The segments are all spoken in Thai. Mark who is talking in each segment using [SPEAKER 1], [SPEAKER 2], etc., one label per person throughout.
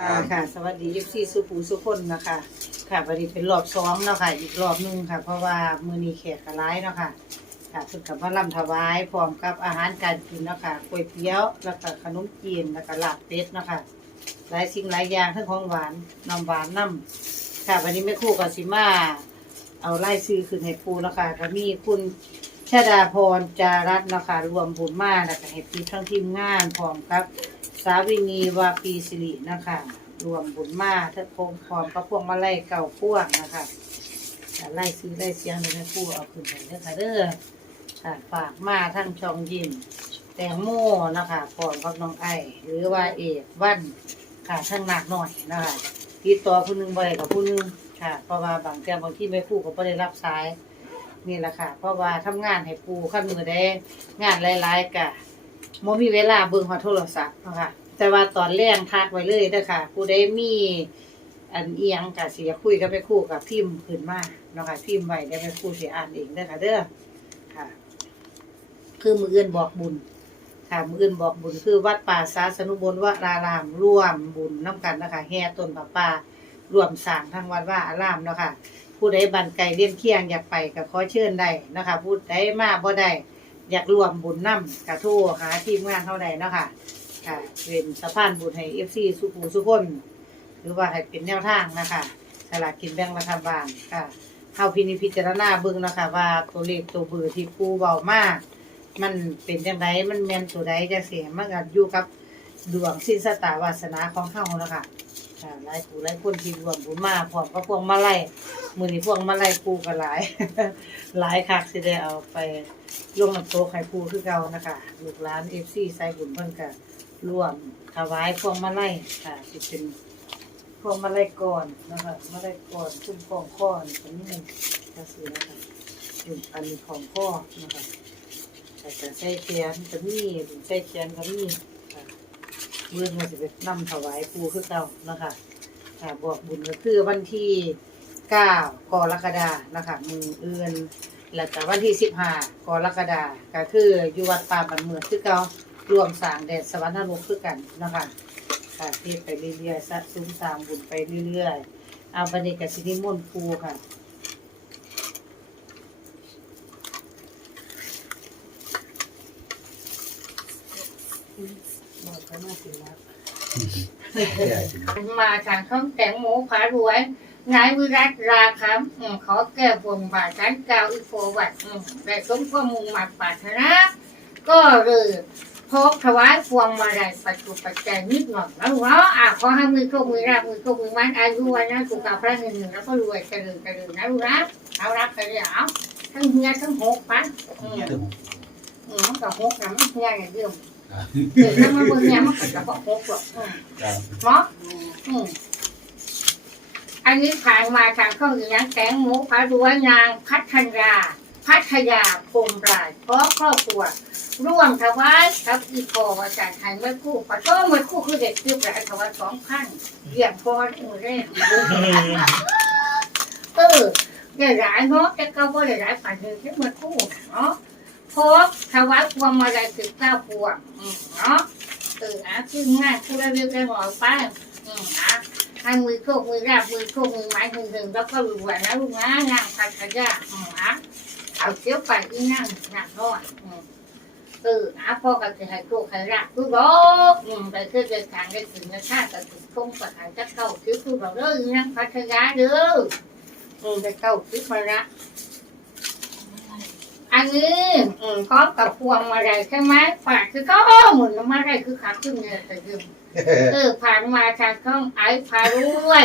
[SPEAKER 1] อ่าค่ะสวัสดียิปซี่สุปูสุคนนะคะค่ะวันนี้เป็นรอบสองเนาะค่ะ อีกรอบหนึงค่ะ เพราะว่ามือนี้แขกกระไรเนาะค่ะค่ะเพิ่นกับมาลำถวายพร้อมกับอาหารการกินเนาะค่ะก๋วยเตี๋ยวแล้วก็ขนมจีนแล้วก็ลาบเป็ดเนาะค่ะหลายสิ่งหลายอย่างทั้งของหวานน้ำหวานน้ำค่ะ วันนี้แม่ครู่กับสิมา เอาไล่ซื้อขึ้นให้ปูเนาะค่ะก็มีคุณชดาพรจารัตน์เนาะค่ะรวมบุญมาแล้วก็ให้ทีทั้งทีมงานพร้อมครับ สาวินีวาปีสิรินะคะ รวมบุญมาทั้งพงพร้อมกับพวงมาไล่เก่าพ่วงนะคะค่ะไล่ซื้อไล่เสียงเลยแม่ครู่เอาขึ้นไปเด้อค่ะเด้อค่ะฝากมาทั้งช่องยินแตงโมนะคะพร้อมกับน้องไอหรือว่าเอกวันค่ะทั้งหนักหน่อยนะคะติดต่อผู้หนึงบ่ได้กับผู้หนึงค่ะ เพราะว่าบางแกบางที่ไม่พูดก็บ่ได้รับสายนี่แหละค่ะ เพราะว่าทำงานให้ปูขั้นมือได้งานหลายๆกะ บ่มีเวลาเบิ่งฮอดโทรศัพท์นะคะแต่ว่าตอนแรกทักไว้เลยเด้อค่ะผู้ใดมีอันเอียงกะสิอยากคุยกับแม่ครู่กับพิมพ์ขึ้นมาเนาะค่ะพิมพ์ไว้เดี๋ยวแม่ครู่สิอ่านเองเด้อค่ะเด้อค่ะ คือมืออื่นบอกบุญค่ะมืออื่นบอกบุญคือวัดป่าสาสนุบลวรารามร่วมบุญน้ำกันนะคะแห่ต้นป่าป่ารวมสร้างทั้งวัดว่าอารามเนาะค่ะผู้ใดบันไกเลี่ยนเคียงอยากไปก็ขอเชิญได้นะคะผู้ใดมาบ่ได้ อยากรวมบุญน้ำกระทู้หาทีมงานเท่าใดเนาะค่ะค่ะเป็นสะพานบุญให้เอฟซีสุภูสุคนหรือว่าให้เป็นแนวทางนะคะสลากกินแบ่งรัฐบาลค่ะเข้าพินิจพิจารณาเบิ่งนะคะว่าตัวเลขตัวเบอร์ที่ปูเบามาก มันเป็นจังไดมันแมนตัวใดจะเสียมันก็อยู่กับดวงสิ้นสตาวาสนาของเฮาแล้วค่ะค่ะหลายผู้หลายคนที่รวมบุญมาพร้อมกับพวงมาลัยมือนี้พวงมาลัยปูก็หลาย หลายคักสิได้เอาไป ลงโต๊ะให้ปูคือเก่านะคะลูกหลาน FC ใส่บุญเพิ่นก็ร่วมถวายพวงมาลัยค่ะสิเป็นพวงมาลัยก่อนนะคะมาลัยก่อนคุ้มคองข้อนี่ก็มีก็สินะคะเป็นอันนี้ของข้อนะคะแต่จะใส่แขนก็มีใส่แขนก็มีค่ะเมื่อมันจะไปนำถวายปูคือเก่านะคะค่ะบอกบุญก็คือวันที่เก้ากรกฎานะคะมือเอือน แล้วก็วันที่สิบห้ากรกฎาก็คืออยู่วัดป่าบันเมืองคือเก่ารวมสร้างแดดสวรรค์นรกคือกันนะคะค่ะเทศไปเรื่อยๆสะสมสร้างบุญไปเรื่อยๆเอาบันนี้กับสินิมนต์ปูค่ะบอกกันมาสิแล้ว
[SPEAKER 2] มาทางข้องแต่งหมูผารวย นายวิรัตราคำอืมขอแก้บนบาทชั้นเก้าอีโฟวัดอืมแต่สมข้อมูลมาปรารถนาก็เลยพกถวายพวงมาลัยปัจจุปัจจัยนิดหน่อยแล้วเนาะอะขอให้มือโชคมือราบมือโชคมือมันอายุวันนะสุขภาพหนึ่งหนึ่งแล้วก็รวยเจริญเจริญนะลูกนะเอารักกันเลยเอาทั้งเฮียทั้งหกปันอืมอืมมันก็หกนะมันเฮียอย่างเดียวเดี๋ยวถ้ามันเฮียมันก็จะบอกหกหรอกอืมเนาะอืม อันนี้ผ่านมาทางข้องอีนังแตงหมูพารวยนาง พัฒนาพัทยาพรมรายเพราะครอบครัว ร่วมถวายครับอีพออาจารย์ไทยเมื่อคู่ปะโต้เมื่อคู่คือเด็กคือประถวายสองพันเยี่ยมพอมือแรกเออได้หลายเนาะแต่ก็ว่าได้หลายฝันหนึ่งที่เมื่อคู่เนาะเพราะถวายพวงมาลัยสิบเก้าพวงเนาะเอออะคือง่ายคือเรียกได้หมอไปอืมอะ ให้มือโคกมือราบมือโคกมือไม้มือหนึ่งแล้วก็รวยนะลูกนะนางพัทยาอืมอะเอาเสี้ยวไปอีนั่งนักน้อยอืมเอออะพ่อก็จะให้โคกให้รักทุกรอบอืมไปเพื่อเดินทางได้ถึงนะชาติก็ถึงคงประหารจะเข้าคิ้วคือเราเด้ออีนั่งพัทยาเด้ออืมจะเข้าคิ้วมาละอันนี้อืมพร้อมกับพวงมาลัยใช่ไหมฝากคือก็หมุนมาได้คือขาขึ้นเนี่ยแต่ยืม เออผ่านมาทางช่องไอ้พาด้วย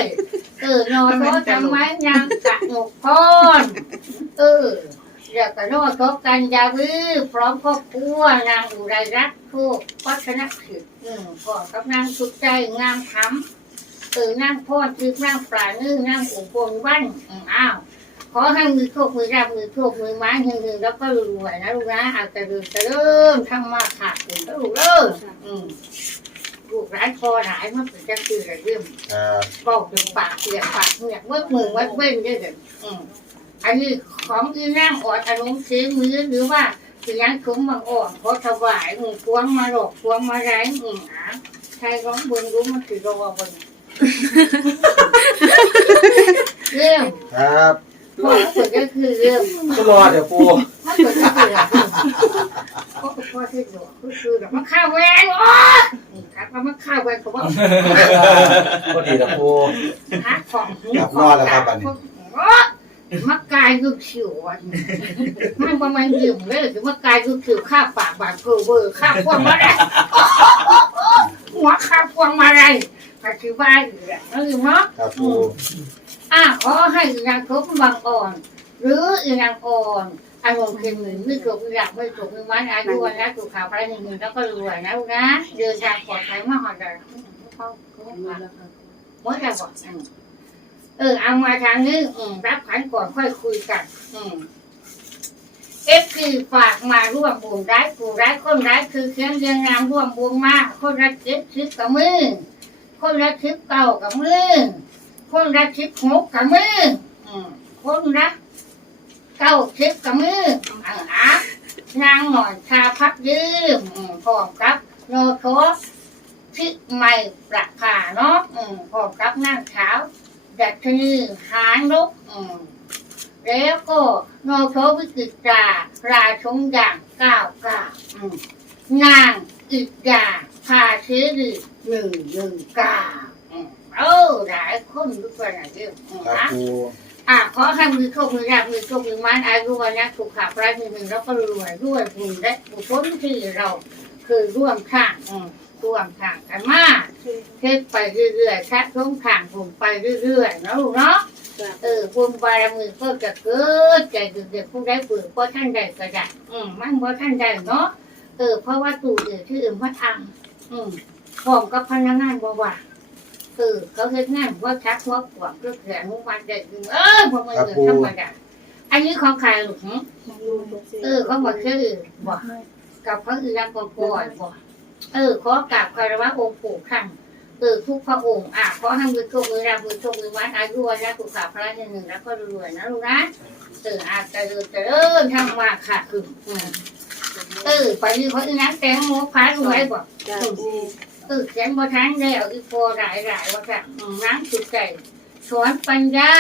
[SPEAKER 2] เออนอนก็ทำไมนางกะหนกพรเออเดี๋ยวก็นอนทบกันยาวิพร้อมครอบครัวนางอุไรรัตน์ทุกวัฒนศิลป์อืมก่อนกับนางสุดใจงามคำเออนางพ่อคือนางปลานึ่งนางอุบลวันอ้าวขอให้มือโชคมือราบมือโชคมือไม้หนึ่งๆแล้วก็รวยนะลูกนะอาจจะเริ่มจะเริ่มทำมาขาดถึงก็ลูกเริ่มอืม ลูกร้านคอหายมันเป็นจังคืออะไรเรื่องบอกถึงปากเสียปากเนี่ยเมื่อมือวัดเว้นได้เลยอืมอันนี้ของอีนั่งอดอารมณ์เสียมือหรือว่าสิยังคุมบางอ่อนขอถวายมือพวงมาหลอกพวงมาแรงอืมอะใครร้องบนรู้มันถือรอบนเรื่อง
[SPEAKER 3] ครับ
[SPEAKER 2] พ่อเปิดก็คือเรื่อง
[SPEAKER 3] ก็รอเดี๋ยวปู
[SPEAKER 2] พ่อเปิดก็คือเรื่องพ่อพ่อที่หนูก็คือแบบมันข้าวแหวนอ๋อครับมันข้าวแหวนผมว่า
[SPEAKER 3] พอดีนะปู
[SPEAKER 2] หาของหู
[SPEAKER 3] ครับ
[SPEAKER 2] ของ
[SPEAKER 3] นอนแล้วครับอันนี้
[SPEAKER 2] มักกายคือขิวอะมันประมาณยืมเลยคือมักกายคือขิวข้าปากบาดเพอเวอร์ข้าพวงมาได้หัวข้าพวงมาได้ก็คือบ้านอยู่แหละนั่นเองเนาะ
[SPEAKER 3] ครับปู
[SPEAKER 2] อะขอให้อีนางคบบางอ่อน หรืออีนางอ่อนอารมณ์เค็มหนึ่งไม่ถูกอยากไม่ถูกมือมันอายุวันนะถูกข่าวไปหนึ่งหนึ่งแล้วก็รวยนะลูกนะเดินทางปลอดภัยมากหอดเลยเขาเขาว่าว่าแต่บอกเออเอามาทางนี้อืมรับขันก่อนค่อยคุยกัน อืมเอฟคือฝากมาร่วมบุญร้ายผู้ร้ายคนร้ายคือเคียงเรียงนามร่วมบุญมาก คนละเจ็ดชิปกับมือคนละชิปเก่ากับมือ คนละชิปหกกับมืออืมคนละเก้าชิปกับมืออ่าอะนางหน่อยชาพักยืมอืมพร้อมกับโนโทชิไม่ประคาเนาะอืมพร้อมกับนั่งเท้าดัชนีหางนกอืมแล้วก็โนโทวิกิตราราชงอย่างเก้าเก้าอืมนางอิจยาพาเชรีหนึ่งหนึ่งเก้าอืม เออหลายคนทุกคนอะเรื่อง
[SPEAKER 3] ครับ
[SPEAKER 2] นะ
[SPEAKER 3] ปู
[SPEAKER 2] อะขอให้มือโชคมือราบมือโชคมือมันอายุวันนะสุขภาพร่างกายหนึ่งแล้วก็รวยด้วยบุญและบุญพ้นที่เราคือร่วมข้างอืมร่วมข้างกันมากเทศไปเรื่อยๆแค่ร่วมข้างผมไปเรื่อยๆนะลูกเนาะ เออบุญบารมีก็จะเกิดใจเด็กๆผู้ได้เปิดเพราะท่านใดก็ได้อืมมันเพราะท่านใดเนาะเออเพราะว่าตู่อื่นที่อื่นพัดอังอืมพร้อมกับพนักงานบ่ว่า เออเขาเฮ็ดงานว่าชักว่าขวบก็แขนมุมันเด็กเออพวกมันเงินธรรมดาอันนี้ของใครลูกหึเออเขาบอกคือบอกกับพระอื่นก็ปล่อยบอกเออขอกราบคารวะองค์ปู่ขังเออทุกพระองค์อะขอให้มือโชคมือราบมือโชคมือมันอายุวันนะสุขภาพพระหนึ่งแล้วก็รวยนะลูกนะเอออาจจะเดินจะเดินทำมาค่ะคืออืมเออไปนี่เขาอีนั้นแตงโมพารวยบอก
[SPEAKER 4] จ้าปู
[SPEAKER 2] เออเขียนมาทั้งแล้วอีโฟหลายหลายๆว่าค่ะอืมน้ำสุดใจสอนปัญญา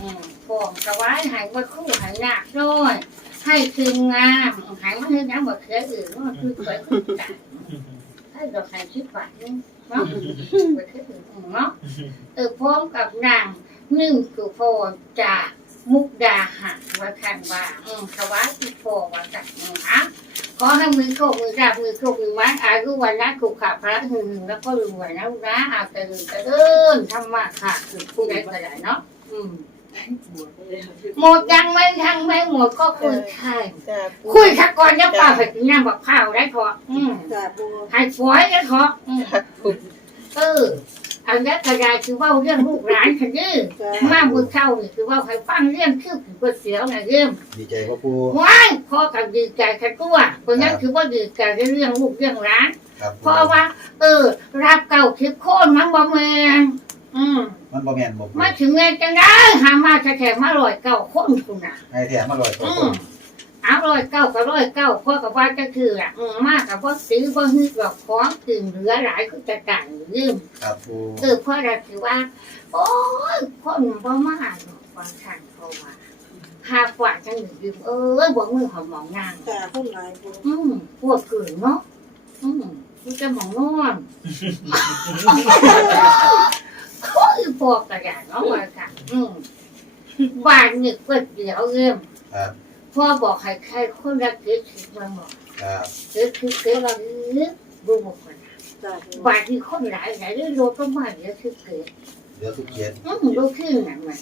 [SPEAKER 2] อืมฟองกระวายหายว่าคู่หายหนักน้อยให้คืนงามหายมาให้น้ำหมดเสียอื่นว่าคือสวยคือจัดให้ดอกหายชิบบาทนึงเนาะไปเสียอื่นเนาะเออพร้อมกับนางนึ่งสุโฟจาก มุกดาหารว่าคันว่าอืมถวายอีโฟว่าจัดอืมอะขอให้มือโชคมือราบมือโชคมือไม้อายุวันนะถูกขาพระหนึ่งแล้วก็รวยนะลูกนะอาจจะลืมจะเดินทำมาค่ะคือผู้ใดก็ได้เนาะอืมหมดยังไม่ทั้งไม่หมดก็คุยใช่
[SPEAKER 4] จ้าปู
[SPEAKER 2] คุยสักก่อนยังป่าไปกินน้ำบักข้าวได้พออืม
[SPEAKER 4] จ้าปู
[SPEAKER 2] ให้ฝอยได้พออืมเออ อันนี้กระดาคือว่าเรื่องลูกหลานคันนี้
[SPEAKER 4] จ้า
[SPEAKER 2] มาบุญเช่านี่คือว่าให้ฟังเรื่องคือผีก๋วยเสียวนะเรื่อง
[SPEAKER 3] ดีใจพ่อปู
[SPEAKER 2] ว้ายพ่อกับดีใจแค่ตัวคนนั้นคือว่าดีใจในเรื่องลูกเรื่องร้าน
[SPEAKER 3] ครับ
[SPEAKER 2] เพราะว่า เออ รับเก่าคลิปโค่นมันบ่แมนอืม
[SPEAKER 3] มันบ่แม่นบ่ปู
[SPEAKER 2] มาถึงเงินจังได้หามาแถมมาลอยเก่าโค่นคุณน่ะ
[SPEAKER 3] ให้แถมมาลอยตัว
[SPEAKER 2] อื
[SPEAKER 3] ค
[SPEAKER 2] ม
[SPEAKER 3] น
[SPEAKER 2] เอาลอยเก่าก็ลอยเก่าพ่อกับว่าจะคืออะอืมมากกับว่าซื้อว่าฮึดดอกของตื่นเหลือหลายก็จะต่างยืม
[SPEAKER 3] ครับปู
[SPEAKER 2] เออพ่อเราถือว่า โอ้ยคนบ่มากหรอกบางครั้งเขาว่าหากว่าจังหนึ่งยืมเออบอกมือหอมหมองนาง
[SPEAKER 4] จ้าพุ่มหลายปู
[SPEAKER 2] อืมปวดขืนเนาะอืมมันจะหมองนอนโอ้ยปวดกระดาษเนาะว่าค่ะอืมบ้านนี่ก๋วยเตี๋ยวเอิ่ม
[SPEAKER 3] ครับ
[SPEAKER 2] พ่อบอกให้ใครคนละเกิดคิดมาบอก
[SPEAKER 3] ครับ
[SPEAKER 2] เกิดคือเกิดละเกิดดูบอกคนนะ
[SPEAKER 4] จ้าปู
[SPEAKER 2] บ้านที่คนหลายหลายได้โลดต้นไม้เดี๋ยวคือเกิด
[SPEAKER 3] เดี๋ยวทุกเย็น
[SPEAKER 2] อืมโลดขึ้นนั่นมัน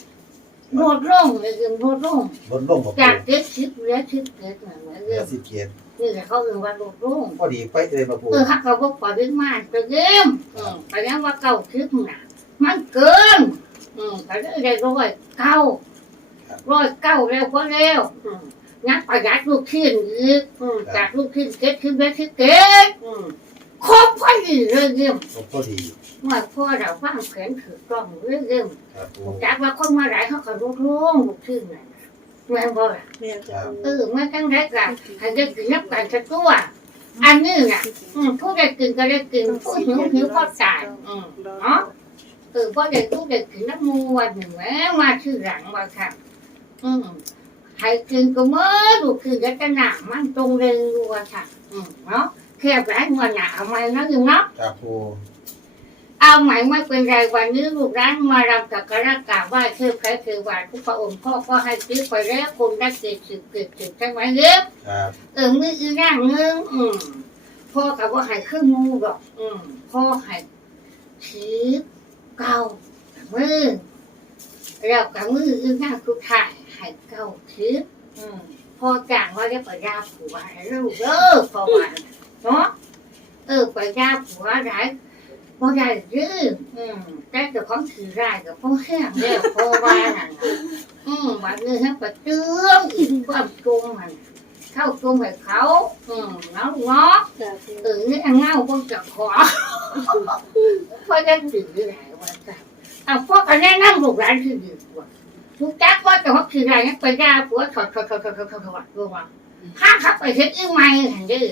[SPEAKER 2] โลดร่องเลยเอิ่มโลดร่อง
[SPEAKER 3] บนลงบ่ปู
[SPEAKER 2] จากเกิดคิดเหลือคิดเกิดนั่นเหมือน
[SPEAKER 3] เดี๋
[SPEAKER 2] เอิ่
[SPEAKER 3] ยว
[SPEAKER 2] ม
[SPEAKER 3] สิบเย็น
[SPEAKER 2] นี่แหละเขาเอิ่มว่าโลดร่อง
[SPEAKER 3] พอดีไปเลยบ่ปู
[SPEAKER 2] เออฮักเขาบอกปล่อยมากตัวเกมอืมไปยังว่าเก่าคลิปน่ะมันเกินอืมไปได้ได้ร้อยเก้าร้อยเก้าแล้วก็แล้วอืม งั้นประหยัดลูกขึ้นอีกอืมจากลูกขึ้นเก็ดขึ้นเบ็ดขึ้นเก็ดอืมครบพอดีเลยเยี่ยม
[SPEAKER 3] พอดี
[SPEAKER 2] เมื่อพ่อเราฟังแผนถือกล้องเรื่องเยี่ยม
[SPEAKER 3] ครับปู
[SPEAKER 2] จากว่าคนมาหลายเขาก็ลดลงลูกขึ้นน่ะแม่นบ่ล่ะ
[SPEAKER 4] แม่จ้า
[SPEAKER 2] เออเมื่อตั้งแต่กันให้ได้กินนับกันสักตัวอันนี้น่ะอืมผู้ใดกินก็ได้กินผู้หิวหิวก็จ่ายอืมเนาะเออพ่อเด็กลูกเด็กถึงน้ำมูวันหนึ่งแหมมาชื่อหลังว่าค่ะอืม ให้กินก็เมื่อดูคือจะกระหน่ำมันตรงเร็วว่าค่ะอืมเนาะแค่ร้านเงินหนาเอาไหมนะยืมเนาะ
[SPEAKER 3] ครับปู
[SPEAKER 2] เอาไหมไม่เป็นไรวันนี้ลูกร้านมารำกับกระกราบไหว้เทพใครเทวาทุกพระองค์พ่อก็ให้ซื้อไปแล้วคนได้เกิดสิบเกิดสิบใช่ไหมเรียบ
[SPEAKER 3] ครับ
[SPEAKER 2] เออมืออีร่างนึงอืมพ่อกับว่าให้เครื่องมูดอก อืมพ่อให้ถือเก้ามือแล้วกับมืออีร่างทุกท่าย ให้เก้าถืออืมพ่อจ้างว่าจะไปยาผัวให้ลูกเออพอวันเนาะเออไปยาผัวได้พ่ได้ยืมอืมแต่เจ้าของถือได้กับพ่อแห้งเด้อพ่อว่านั่นน่ะอืมวันนี้ให้ไปเตื้อมอีกความจงมันเข้าตรงให้เขา อืมแล้วงอเออนี่อันเงาคงจะขอพ่อจะถือไหนวันกันอะพ่อก็แนะนำลูกหลานที่ดีกว่า ลูกจักว่าจะว่าคืออะไรนี่ยไปยาผัวถอดถอดถอดถอดถอดถอดถอดลงมาข้าขับไปเห็นอึ้งไม่เห็นดื้อ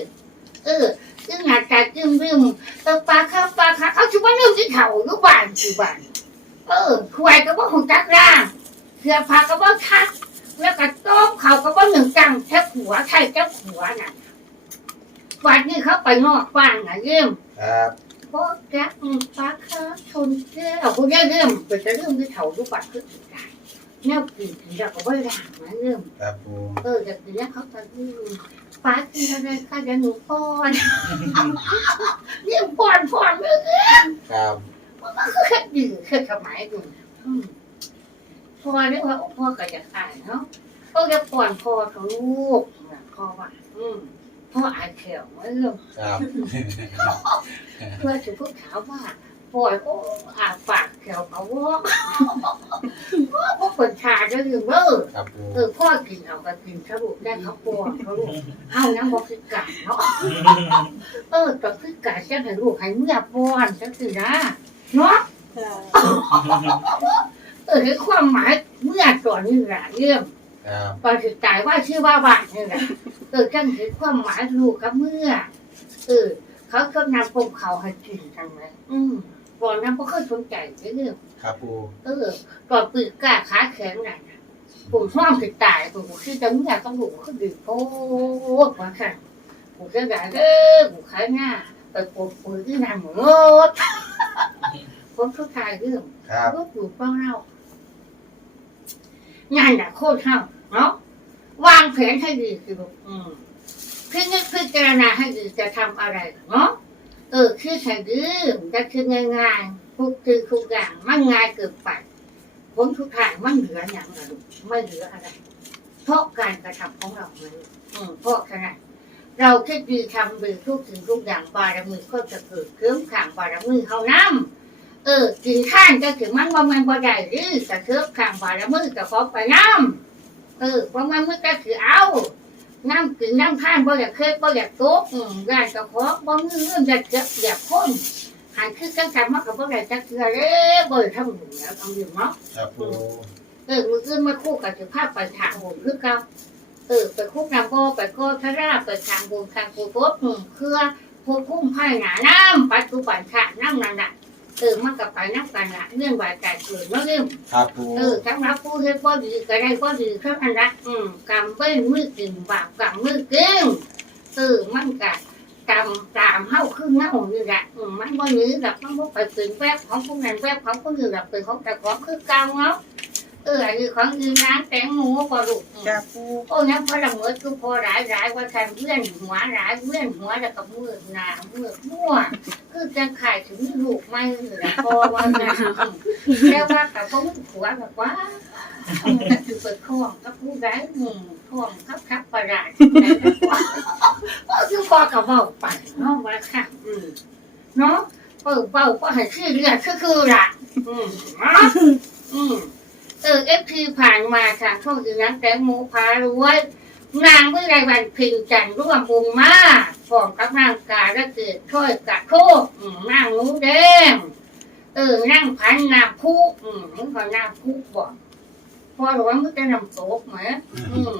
[SPEAKER 2] เอออึ้งหนักใจอึ้งรึมเออปลาข้าปลาข้าเขาชิว่าเรื่องที่เขาอยู่บ้านอยู่บ้านเออควายก็ว่าหุ่นจักร่างเสือผ้าก็ว่าคักแล้วก็ต้มเขาก็ว่าหนึ่งจังแทบหัวใช่เจ้าหัวน่ะวันนี้เขาไปนอกบ้านน่ะเยี่ยม
[SPEAKER 3] ครับ
[SPEAKER 2] พวกแก๊กปลาค้าชนแก้วพวกนี้เยี่ยมเป็นจะเรื่องที่เขาดูบัตรคือติดได้ แนวกินกินเราก็ไม่ด่างนะเยี่ยม
[SPEAKER 3] ครับปู
[SPEAKER 2] เออจากนี้เขาจะยืมปลากินอะไรข้าจะหนูป้อนเยี่ยมป้อนป้อนเลย
[SPEAKER 3] ครับ
[SPEAKER 2] มันก็คือแค่ดื่มแค่สมัยดูอืมพ่อเรียกว่าพ่อก็อยากอ่านเนาะก็จะปล่อนพ่อเขาลูกนะพ่อว่าอืมพ่ออ่านเขียวไว้เรื่อง
[SPEAKER 3] ครับ
[SPEAKER 2] เพื่อจะพูดถามว่า ปล่อยก็อ่านปากเขียวเขาว่าพ่อเปิดชาจะลืมเออ
[SPEAKER 3] ครับปู
[SPEAKER 2] เออพ่อกินเอาก็กินสรุปได้เขาปวดเขาลูกเฮาน้ำบอกคือกันเนาะเออแต่คือกันจะให้ลูกให้เมื่อป้อนจังสินะเนาะเออในความหมายเมื่อตอนนี้แหละเรื่อง
[SPEAKER 3] ครับ
[SPEAKER 2] ตอนสุดท้ายว่าชื่อว่าบ้านนี่แหละเออจังถือความหมายลูกกับเมื่อเออเขาก็นำพงเขาให้กินกันเลยอืม ก่อนนั้นก็เคยสนใจเรื่อง
[SPEAKER 3] ครับปู
[SPEAKER 2] เออก่อนปืนกล้าขาแข็งน่ะผมห้อมถึงตายผมคือจะเมื่อต้องบุกขึ้นดึกโคตรมาค่ะผมจะด่าเด้อผมขายหน้าไปปวดปืนที่นั่นหมดผมทุกทายเรื่อง
[SPEAKER 3] ครับ
[SPEAKER 2] ก็ปลูกเป้าเรางานน่ะโคตรเท่าเนาะวางแผนให้ดีคือบอกอืมพิจพิจารณาให้ดีจะทำอะไรเนาะ เออคือใส่ดื้อจะคือง่ายๆทุกคือทุกอย่างมันง่ายเกินไปผลทุกทางมันเหลืออย่างไรไม่เหลืออะไร เพราะการกระทำของเราเลยอืมเพราะขนาดเราคิดดีทำดีทุกสิ่งทุกอย่างบารมีก็จะเกิดเครื่องขังบารมีเขาน้ำเออกินข้านก็ถึงมันว่มันบ่ได้หรือกระเทือบข้างบาละมือกับขอไปน้ำเออว่มันมือก็คือเอา น้ำกินน้ำข้านบ่อยากเคยบ่อยากโต๊ะอืมได้ก็ขอบ่มือเงินอยากเจ็บอยากพ้นหันคือกันกันมากกับบ่ได้จักเทื่อเด้บ่ได้ทำหนึ่งแล้วทำอยู่เนาะ
[SPEAKER 3] ครับปู
[SPEAKER 2] เออมืออื่นมาคู่กับสิภาพไปทางบุญคือเก่าเออไปคู่นำบ่ไปก็ทะราไปทางบุญทางกุศลอืมเครือผู้คุ้มไผ่หนาน้ำปัจจุบันค่ะน้ำนั่นน่ะ เออมันกับไปนับกันละเรื่องว่าการเกิดเมื่อเรื่อง
[SPEAKER 3] ครับปู
[SPEAKER 2] เออสำหรับผู้เฮ็ดบ่ดีก็ได้บ่ดีเท่านั้นละอืมกรรมเป็นมือกินบาปกรรมมือเก่งเออมันก็กรรมตามเฮาขึ้นเฮานี่แหละอืมมันบ่หนีหรอกมันบ่ไปเป็นแวบของผู้นั้นแวบของผู้นี้หรอกเป็นของแต่ของคือเก่าเนาะ เอออันนี้ของยืนน้ำแตงหมูปลาดุกอืม
[SPEAKER 1] จ้าปู
[SPEAKER 2] โอ้ยพอละเมิดคือพอหลายหลายว่าการเวียนหัวหลายเวียนหัวแล้วก็มืดหนามืดมั่ว คือจะขายถึงลูกไม่เหลือพอว่านะแล้วว่าแต่ก็มึงผัวแบบว่าจะถือเปิดข้องก็พูดได้หนึ่งข้องครับครับประหลาดก็คือพอกับเบาไปเนาะว่าค่ะอืมเนาะเปิดเบาก็ให้ชื่อเรียกคือคือละอืมเนาะอืม เออเอฟทีผ่านมาค่ะช่วงอีนังแตงโมพารวย นางวิไรวันพิงจันทร์ร่วมวงมาพร้อมกับนางกาและเกิดถ้อยกะโคกอืมนางหนูแดงเออนั่งพันนาคุอืมมึงพอนาคุบอกพอหรือว่ามึงจะนำโต๊ะไหมอืม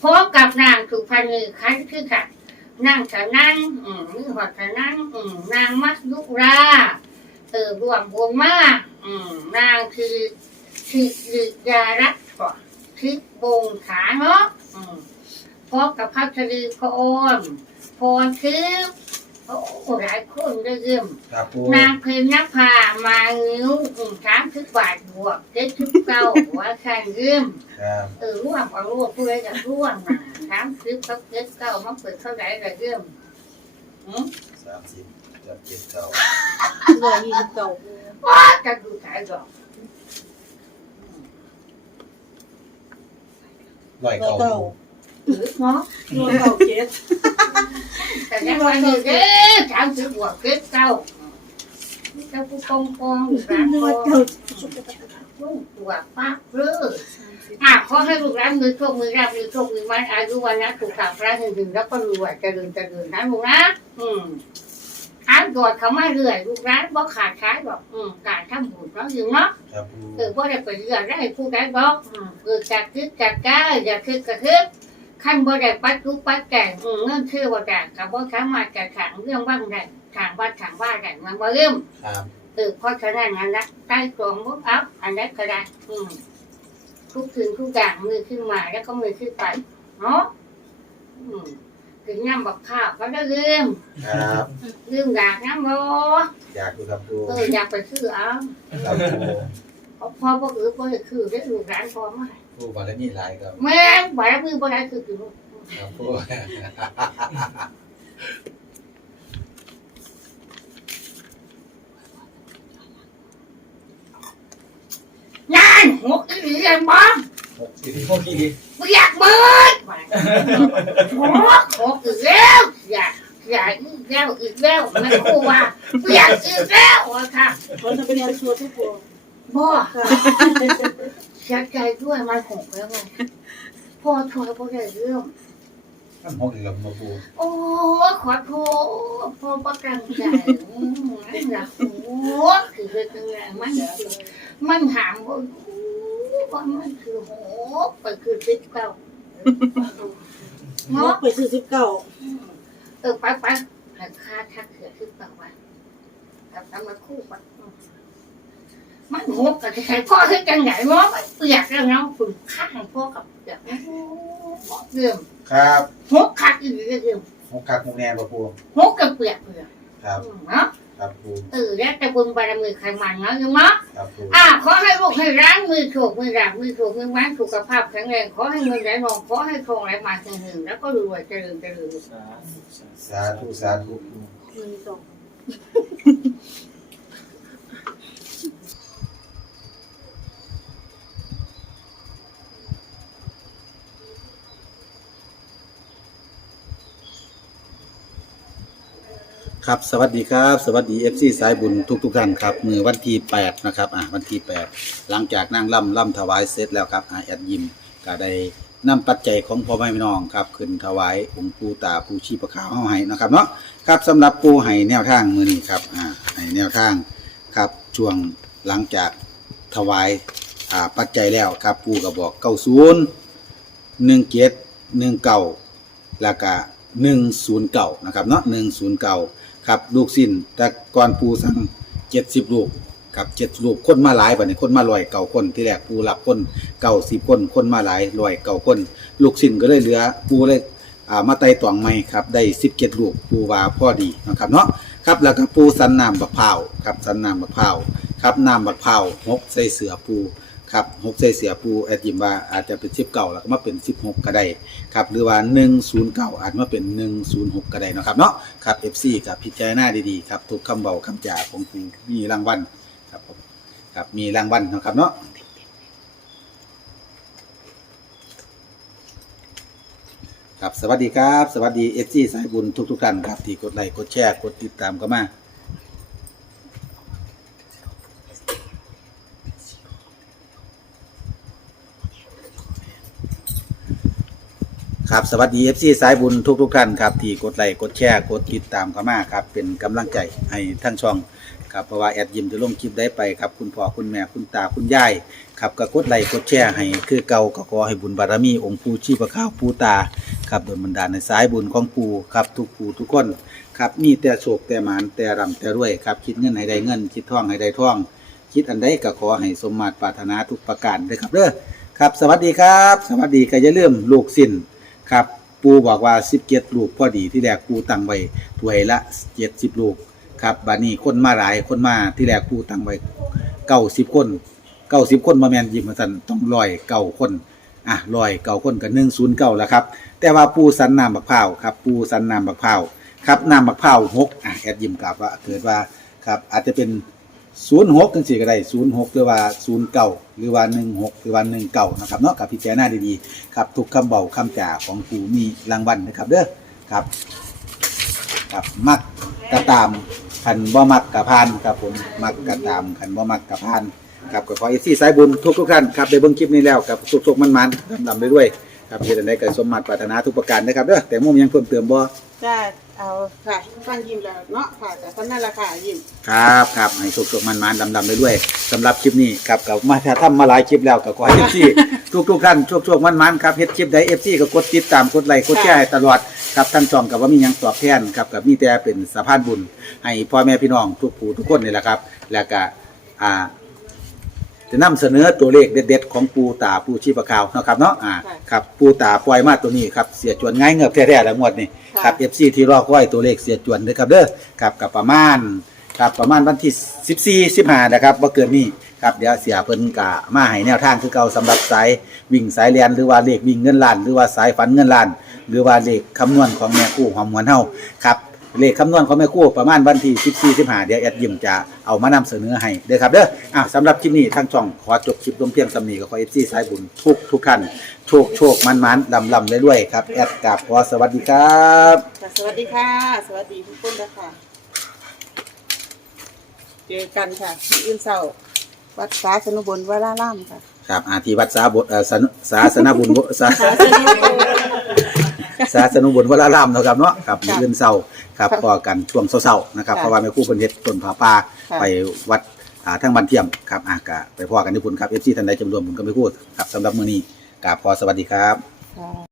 [SPEAKER 2] พร้อมกับนางสุพรรณีคันคือค่ะนางจะนั่งอืมนี่หัวจะนั่งอืมนางมัสยุรา เออรวมวงมากอืมนางคือคือคือยารักก่อนทิศวงขาเนาะอืมพบกับพัชรีพรพรคือโอ้หลายคนได้เยี่ยม
[SPEAKER 3] ครับปู
[SPEAKER 2] นางเพญนภามานิ้วอืมสามสิบบาทบวกเจ็ดสิบเก้าหัวขันเยี่ยม
[SPEAKER 3] ครับ
[SPEAKER 2] เออร่วมเอาร่วมผู้ใดจะร่วมมาสามสิบกับเจ็ดเก้ามาเปิดเท่าไหร่ก็เยี่ยมอืม
[SPEAKER 3] สามสิบ กับเจ็ดเก้า
[SPEAKER 1] ร้อยยี่สิบเก้า
[SPEAKER 2] ว้าจะดูขายดอก
[SPEAKER 3] ร้อยเก้าปู
[SPEAKER 2] หรือเนาะ
[SPEAKER 1] ร้อยเก้าเจ็ด
[SPEAKER 2] แต่ยังวันนี้เด้อสามสิบบวกเจ็ดเก้าเจ้าผู้ปองปองร้านปองตัวป้าเรื่ออะขอให้ลูกร้านมือโชคมือราบมือโชคมือมันอายุวันนะถูกขับร้านหนึ่งแล้วก็รวยเจริญเจริญนะลูกนะอืม อ่านกอดเขามาเรื่อยลูกร้านบ่ขาดขายบอกอืมการทำบุญเนาะอยู่เนาะ
[SPEAKER 3] ครับปู
[SPEAKER 2] เออบ่ได้ไปเรื่องได้ผู้ใดบอกอืมเออจัดคิดจัดกายอย่าคิดกระทึกขั้นบ่ได้ปัดทุกปัดแก่งอืมเงื่อนคือบ่ได้กับบ่สามารถจะขังเรื่องบ้างได้ทางวัดทางว่าได้มันบ่เริ่ม
[SPEAKER 3] ครับ
[SPEAKER 2] เออเพราะฉะนั้นอันนั้นใต้ตรงบ่เอาอันนั้นก็ได้อืมทุกสิ่งทุกอย่างมือขึ้นมาแล้วก็มือขึ้นไปเนาะอืม ถึงน้ำบักข้าวก็ได้ลืม
[SPEAKER 3] ครับ
[SPEAKER 2] ลืมอยากน้ำบ่
[SPEAKER 3] อยากดูครับปู
[SPEAKER 2] เอออยากไปซื้อเอา
[SPEAKER 3] ครับปู
[SPEAKER 2] เพราะพ่อบ่คือบ่ได้คือได้ลูกหลานพอมา
[SPEAKER 3] ปูบารมีหลายครับ
[SPEAKER 2] แม่งบารมีบ่ได้คือคือ
[SPEAKER 3] ครับปู
[SPEAKER 2] งานหกอีหลีอันบ่
[SPEAKER 3] หกสิบหกสิบ
[SPEAKER 2] บ่อยากเบิด หกหกอีกแล้วอยากอยากอีกแล้วอีกแล้วมันกูว่าอยากอีกแล้วอะค่ะ
[SPEAKER 1] คนทำเป็นชัวร์ทุกคน
[SPEAKER 2] บ่เสียใจด้วยมันหกแล้วไงพ่อช่วยบ่อได้เรื่อง
[SPEAKER 3] มันหกอีกแล้วมาปู
[SPEAKER 2] โอ้ขอโทษพ่อประกันใจอืมนั่นล่ะโอ้คือเป็นจังไงมันมันถามว่ามันคือโหไปคือสิบเก้า เนาะ
[SPEAKER 1] กไปซื้อสิบเก้า
[SPEAKER 2] เออไปไปหันค่าทักเสือสิบเก้าวันกับทำมาคู่ไปมันหกกับใครพ่อให้จังไหนเนาะมันเปียกแล้วเนาะฝึกข้างพ่อกับเปียกเรื่อง
[SPEAKER 3] ครับ
[SPEAKER 2] หกขาดอีกเรื่อง
[SPEAKER 3] หกคักหกแน่มาปู
[SPEAKER 2] หกกับเปียกเปียก
[SPEAKER 3] ครับ
[SPEAKER 2] เนาะ
[SPEAKER 3] ครับปู
[SPEAKER 2] เออแล้วแต่บุญบารมีใครมันเนาะอยู่เนาะ
[SPEAKER 3] ครับปู
[SPEAKER 2] อ่าขอให้ลูกให้ร้านมือถูกมือรักมือถูกมือมันสุขภาพแข็งแรงขอให้เงินไหลนองขอให้ทองไหลมาหึงๆแล้วก็รวยเจริญเจริญ
[SPEAKER 3] สาธุสาธุปู
[SPEAKER 1] หนึ่งสอง
[SPEAKER 4] ครับสวัสดีครับ สวัสดีเอฟซีสายบุญทุกทุกๆท่านครับมือวันที่8นะครับอะวันที่ 8 หลังจากนั่งล่ำล่ำถวายเสร็จแล้วครับอะแอดยิมก็ได้นำปัจจัยของพ่อแม่พี่น้องครับขึ้นถวายองค์ปู่ตาปู่ชีพขาวเฮาให้นะครับเนาะครับสำหรับปู่ให้แนวทางมือนี้ครับอ่าให้แนวทางครับช่วงหลังจากถวายอ่าปัจจัยแล้วครับปู่ก็บอก90 17 19แล้วก็109นะครับเนาะ109 ครับลูกสิ้น แต่ก่อนปูสั่งเจ็ดสิบลูกครับเจ็ดลูกคนมาหลายบัดนี้คนมาลอยเก่าคนที่แรกปูรับคนเก่าสิบคนคนมาหลายลอยเก่าคน ลูกสิ้นก็เลยเหลือปูเลยอ่ามาไต่ตวงใหม่ครับได้สิบเจ็ดลูกปูวาพ่อดีนะครับเนาะครับแล้วก็ปูสันน้ำบักพราครับสันน้ำบักพราครับน้ำบักพราหกใส่เสือปู ครับหกใส่เสือปูแอดยิมว่าอาจจะเป็นสิบเก่าแล้วก็มาเป็นสิบหกก็ได้ครับหรือว่า109อาจมาเป็น106ก็ได้เนาะครับเนาะครับ FC กับพิจารณาดีๆครับทุกคำเบาคำจ่าของครูมีรางวัลครับผมครับมีรางวัลนะครับเนาะครับสวัสดีครับ สวัสดี FC สายบุญทุกๆท่านครับที่กดไลค์กดแชร์กดติดตามก็มา ครับสวัสดี FC สายบุญทุกทุกท่านครับที่กดไลค์กดแชร์กดติดตามเข้ามาครับเป็นกำลังใจให้ทั้งช่องครับเพราะว่าแอดยิมจะลงคลิปได้ไปครับคุณพ่อคุณแม่คุณตาคุณยายครับก็กดไลค์กดแชร์ให้คือเก่าก็ขอให้บุญบารมีองค์ปู่ชีพขาวปู่ตาครับโดยบันดาลในสายบุญของปู่ครับทุกปู่ทุกคนครับมีแต่โชคแต่หมานแต่ร่ำแต่รวยครับคิดเงินให้ได้เงิน คิดท่องให้ได้ท่อง คิดอันใดก็ขอให้สมมาตรปรารถนาทุกประการเด้อครับเด้อครับ สวัสดีครับ สวัสดีก็อย่าลืมลูกสิ้น ครับ ปูบอกว่า17ลูกพอดีที่แรกปูตั้งไว้ถ้วยละ70ลูกครับบัดนี้คนมาหลายคนมาที่แรกปูตั้งไว้90คน90คนบ่แมนยิมว่าซั่นต้องร้อยเก้าคนอะร้อยเก้าคนก็109แล้วครับ แต่ว่าปูสันน้ำบักพร้าครับ ปูสันน้ำบักพร้าครับน้ำบักพร้าวหกอะแอดยิมกลับว่าเกิดว่าครับอาจจะเป็น ศูนย์หกจังสี่ก็ได้ศูนย์หกหรือว่าศูนย์เก่าหรือว่าหนึ่งหกหรือว่าหนึ่งเก่านะครับเนาะกับพิจารณาดีๆครับทุกคำเบาคำจ่าของผู้มีรางวัลนะครับเด้อครับครับมักกระตามขันบ่มักกระพานครับผมมักกระตามขันบ่มักกระพานครับก็ขอเอซี่สายบุญทุกทุกท่านครับได้เบิ่งคลิปนี้แล้วกับสุกๆมันๆดำๆไปด้วยครับเฮ็ดอันใดก็สมมาตรปรารถนาทุกประการนะครับเด้อแต่มุมยังเพิ่มเติมบ่
[SPEAKER 5] จ้า เอาค่ะฟังยิ้มแล้วเนาะค่ะแต่คนนั่นแหละค่ะยิ้ม
[SPEAKER 4] ครับครับให้สุกสุกมันมันดำดำไปด้วยสำหรับคลิปนี้ครับกับมาถ้าทำมาหลายคลิปแล้วก็ขอให้เอฟซีทุกทุกๆท่านช่วงช่วงมันมันครับเฮ็ดคลิปใดเอฟซีก็กดติดตามกดไลค์กดแชร์ให้ตลอดครับทั้งช่องกับว่ามีหยังตอบแทนครับกับมีแต่เป็นสะพานบุญ ให้พ่อแม่พี่น้องทุกผู้ทุกคนนี่แหละครับ แล้วก็อ่า จะนำเสนอตัวเลขเด็ดๆ ของปูตาปูชีพขาวเนาะครับเนาะอ่าครับปูตาปล่อยมาตัวนี้ครับเสียจวนง่ายเงือบแท้ๆแล้วงวดนี่ครับ FC ที่รอคอยตัวเลขเสียจวนเด้อครับเด้อครับกับประมาณครับประมาณวันที่14 15นะครับบ่เกินนี้ครับเดี๋ยวเสียเพิ่นกะมาให้แนวทางคือเก่าสำหรับสายวิ่งสายเรียนหรือว่าเลขวิ่งเงินล้าน หรือว่าสายฝันเงินล้าน หรือว่าเลขคำนวณของแม่ครู่หอมหวนเฮาครับ เลขคำนวณของแม่ครู่ประมาณวันที่14 15เดี๋ยวแอดยิมจะเอามานำเสนอให้เด้อครับเด้ออะสำหรับคลิปนี้ทางช่องขอจบคลิปลงเพียงสำนีก็ขอ FC สายบุญทุกทุกท่านโชคโชคมันมันลำลำเรื่อยๆครับแอดกราบขอสวัสดีครับ
[SPEAKER 5] ค่ะสวัสดีค่ะ สวัสดีทุกคนนะคะเจอกันค่ะที่อื่นเศร้าวัดสาสนุบลวราล่ามค่ะ
[SPEAKER 4] ครับอาที่วัดสาบทเอ่อสนสาสนบุญวสา สาสนุบุญวรารามเนาะครับเนาะครับ
[SPEAKER 5] ค่ะ
[SPEAKER 4] เงินเศร้าครับพอกันช่วงเศร้าๆนะครับ
[SPEAKER 5] ค่ะ
[SPEAKER 4] เพราะว่าแม่ครู่เพิ่นเฮ็ดต้นผาป่า
[SPEAKER 5] ค่ะ
[SPEAKER 4] ไปวัดอ่าทั้งบันเทียมครับอะก็ไปพอกันที่พุ่นครับ FC ท่านใดจำรวมบุญก็ไม่พูดครับสำหรับมื้อนี้กราบขอสวัสดีครับ
[SPEAKER 5] ค่ะ